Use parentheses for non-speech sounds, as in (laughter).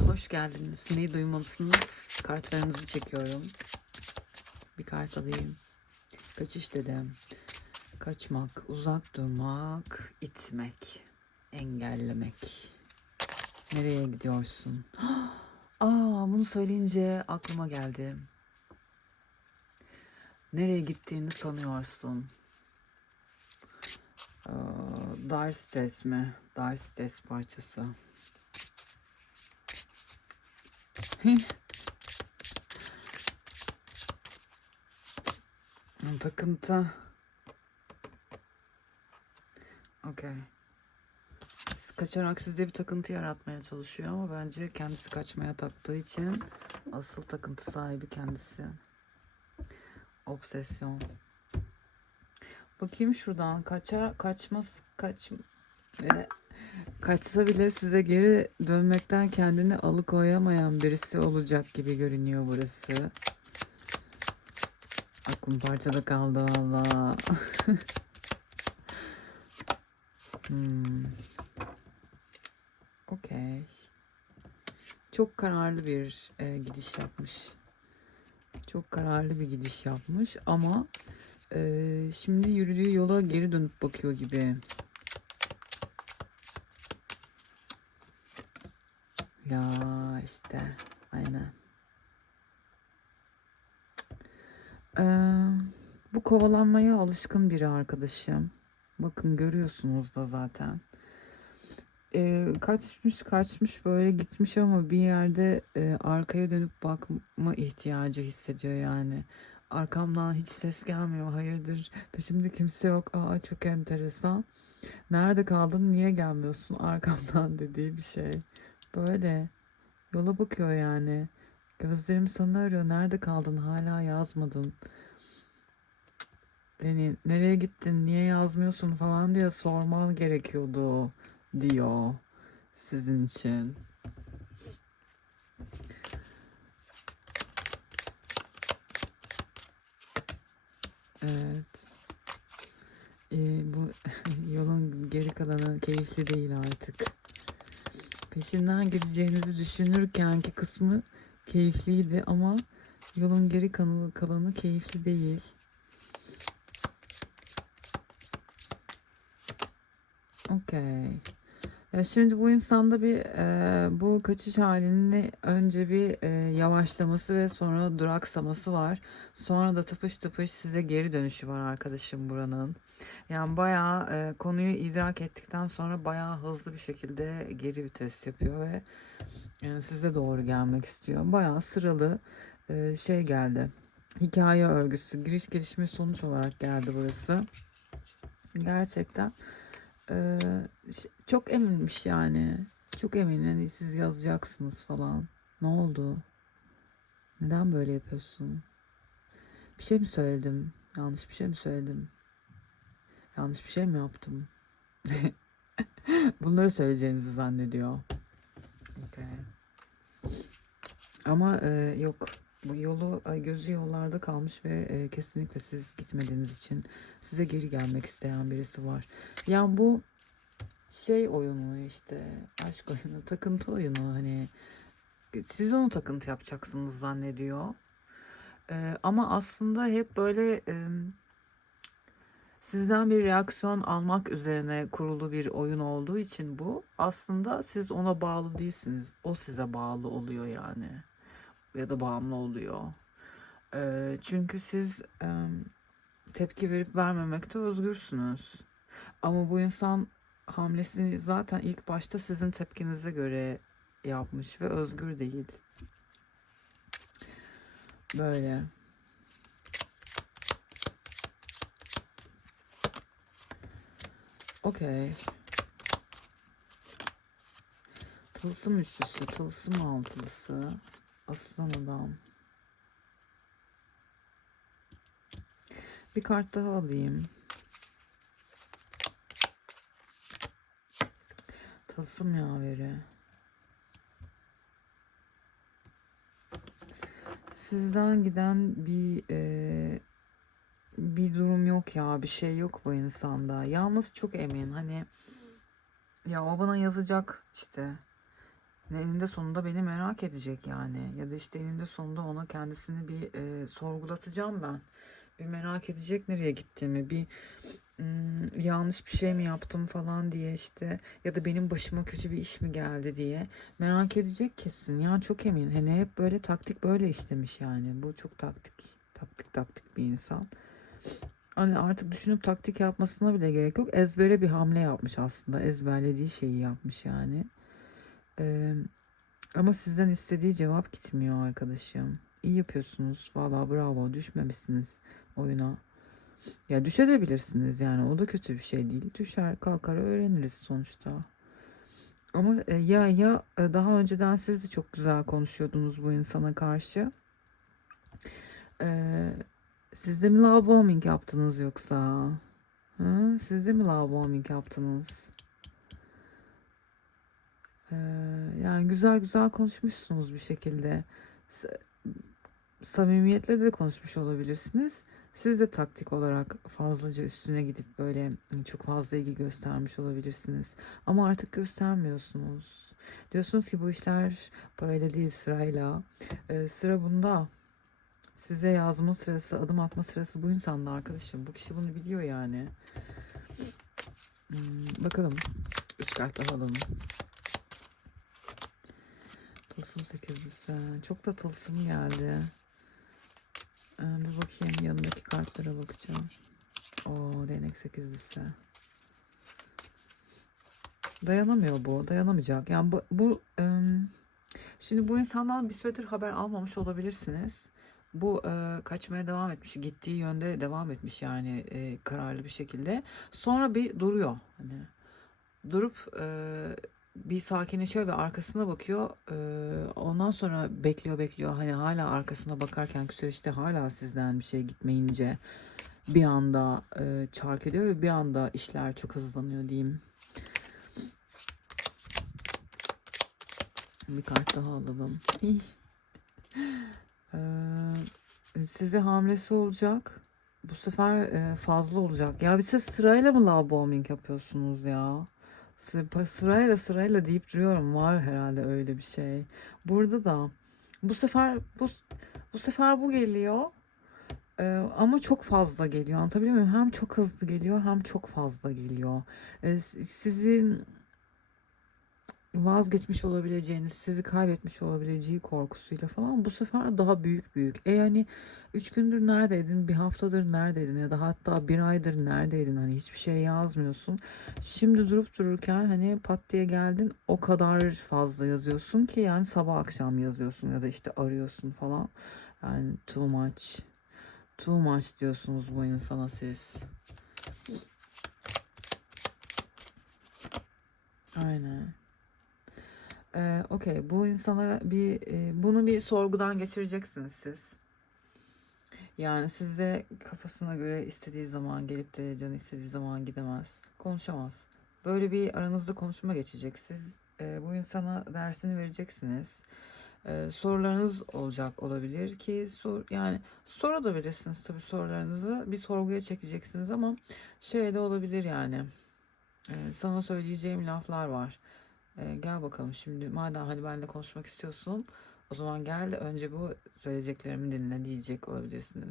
hoş geldiniz. Neyi duymalısınız? Kartlarınızı çekiyorum. Bir kart alayım. Kaçış dedim. Kaçmak, uzak durmak, itmek, engellemek. Nereye gidiyorsun? (gasps) Aa, bunu söyleyince aklıma geldi. Nereye gittiğini sanıyorsun. Aa, Dar stres mi? Dar stres parçası. Takıntı. Okey. Kaçarak sizde bir takıntı yaratmaya çalışıyor ama bence kendisi kaçmaya taktığı için asıl takıntı sahibi kendisi. Obsesyon. Bakayım şuradan kaçar kaçmaz kaç e, kaçsa bile size geri dönmekten kendini alıkoyamayan birisi olacak gibi görünüyor burası. Aklım parçada kaldı valla. (laughs) hmm. Okey. Çok kararlı bir e, gidiş yapmış. Çok kararlı bir gidiş yapmış ama e, şimdi yürüdüğü yola geri dönüp bakıyor gibi. Ya işte aynen. Ee, bu kovalanmaya alışkın biri arkadaşım. Bakın görüyorsunuz da zaten. Ee, kaçmış kaçmış böyle gitmiş ama bir yerde e, arkaya dönüp bakma ihtiyacı hissediyor yani. Arkamdan hiç ses gelmiyor. Hayırdır? Peşimde kimse yok. Aa çok enteresan. Nerede kaldın? Niye gelmiyorsun arkamdan (laughs) dediği bir şey. Böyle yola bakıyor yani. Gözlerim sana arıyor. Nerede kaldın? Hala yazmadın. Yani nereye gittin? Niye yazmıyorsun falan diye sorman gerekiyordu diyor sizin için. Evet. Ee, bu (laughs) yolun geri kalanı keyifli değil artık. Peşinden gideceğinizi düşünürkenki kısmı keyifliydi ama yolun geri kalanı, keyifli değil. Okey. Ya şimdi bu insanda bir e, bu kaçış halini önce bir e, yavaşlaması ve sonra duraksaması var. Sonra da tıpış tıpış size geri dönüşü var arkadaşım buranın. Yani bayağı e, konuyu idrak ettikten sonra bayağı hızlı bir şekilde geri vites yapıyor ve e, size doğru gelmek istiyor. Bayağı sıralı e, şey geldi. Hikaye örgüsü, giriş gelişme sonuç olarak geldi burası. Gerçekten ee, ş- çok eminmiş yani. Çok emin hani siz yazacaksınız falan. Ne oldu? Neden böyle yapıyorsun? Bir şey mi söyledim? Yanlış bir şey mi söyledim? Yanlış bir şey mi yaptım? (laughs) Bunları söyleyeceğinizi zannediyor. Okay. Ama e, yok. Bu yolu e, gözü yollarda kalmış ve e, kesinlikle siz gitmediğiniz için size geri gelmek isteyen birisi var. Yani bu şey oyunu işte aşk oyunu, takıntı oyunu hani siz onu takıntı yapacaksınız zannediyor. E, ama aslında hep böyle e, sizden bir reaksiyon almak üzerine kurulu bir oyun olduğu için bu aslında siz ona bağlı değilsiniz. O size bağlı oluyor yani ya da bağımlı oluyor. Ee, çünkü siz e, tepki verip vermemekte özgürsünüz. Ama bu insan hamlesini zaten ilk başta sizin tepkinize göre yapmış ve özgür değil. Böyle. Okey. Tılsım üçlüsü, tılsım altılısı. Aslan adam. Bir kart daha alayım. Tılsım yaveri. Sizden giden bir e, bir durum yok ya, bir şey yok bu insanda. Yalnız çok emin. Hani ya o bana yazacak işte Eninde sonunda beni merak edecek yani. Ya da işte eninde sonunda ona kendisini bir e, sorgulatacağım ben. Bir merak edecek nereye gittiğimi, bir "Hmm, yanlış bir şey mi yaptım falan diye işte ya da benim başıma kötü bir iş mi geldi diye merak edecek kesin. Yani çok emin. Hani hep böyle taktik böyle işlemiş yani. Bu çok taktik, taktik taktik bir insan. Hani artık düşünüp taktik yapmasına bile gerek yok. Ezbere bir hamle yapmış aslında. Ezberlediği şeyi yapmış yani. Ee, ama sizden istediği cevap gitmiyor arkadaşım. İyi yapıyorsunuz. Valla bravo. Düşmemişsiniz oyuna. Ya düşebilirsiniz yani. O da kötü bir şey değil. Düşer kalkar öğreniriz sonuçta. Ama e, ya ya e, daha önceden siz de çok güzel konuşuyordunuz bu insana karşı. Ee, siz de mi love bombing yaptınız yoksa? Hı? Siz de mi love bombing yaptınız? Ee, yani güzel güzel konuşmuşsunuz bir şekilde. Samimiyetle de konuşmuş olabilirsiniz. Siz de taktik olarak fazlaca üstüne gidip böyle çok fazla ilgi göstermiş olabilirsiniz. Ama artık göstermiyorsunuz. Diyorsunuz ki bu işler parayla değil sırayla. Ee, sıra bunda. Size yazma sırası, adım atma sırası bu insanda arkadaşım. Bu kişi bunu biliyor yani. Hmm, bakalım. Üç kart alalım. Tılsım sekizlisi. Çok da tılsım geldi. Ee, bir bakayım yanındaki kartlara bakacağım. O değnek sekizlisi. Dayanamıyor bu. Dayanamayacak. Yani bu, bu ım, şimdi bu insandan bir süredir haber almamış olabilirsiniz. Bu e, kaçmaya devam etmiş. Gittiği yönde devam etmiş yani e, kararlı bir şekilde. Sonra bir duruyor. Hani durup e, bir sakinleşiyor ve arkasına bakıyor. E, ondan sonra bekliyor bekliyor. Hani hala arkasına bakarken süreçte hala sizden bir şey gitmeyince bir anda e, çark ediyor ve bir anda işler çok hızlanıyor diyeyim. Bir kart daha alalım. (laughs) Ee, size hamlesi olacak. Bu sefer e, fazla olacak. Ya bir siz sırayla mı love bombing yapıyorsunuz ya? Sırayla sırayla deyip duruyorum. Var herhalde öyle bir şey. Burada da bu sefer bu bu sefer bu geliyor. Ee, ama çok fazla geliyor. Anlatabiliyor muyum? Hem çok hızlı geliyor hem çok fazla geliyor. Ee, sizin vazgeçmiş olabileceğiniz, sizi kaybetmiş olabileceği korkusuyla falan bu sefer daha büyük büyük. E yani üç gündür neredeydin, bir haftadır neredeydin ya da hatta bir aydır neredeydin hani hiçbir şey yazmıyorsun. Şimdi durup dururken hani pat diye geldin o kadar fazla yazıyorsun ki yani sabah akşam yazıyorsun ya da işte arıyorsun falan. Yani too much, too much diyorsunuz bu insana siz. Aynen. Ee, Okey, bu insana bir e, bunu bir sorgudan geçireceksiniz siz. Yani size kafasına göre istediği zaman gelip de canı istediği zaman gidemez, konuşamaz. Böyle bir aranızda konuşma geçecek. Siz e, bu insana dersini vereceksiniz. E, sorularınız olacak olabilir ki sor yani sorabilirsiniz tabii sorularınızı bir sorguya çekeceksiniz ama şey de olabilir yani. E, sana söyleyeceğim laflar var. Ee, gel bakalım şimdi madem hani benimle konuşmak istiyorsun o zaman gel de önce bu söyleyeceklerimi dinle diyecek olabilirsiniz.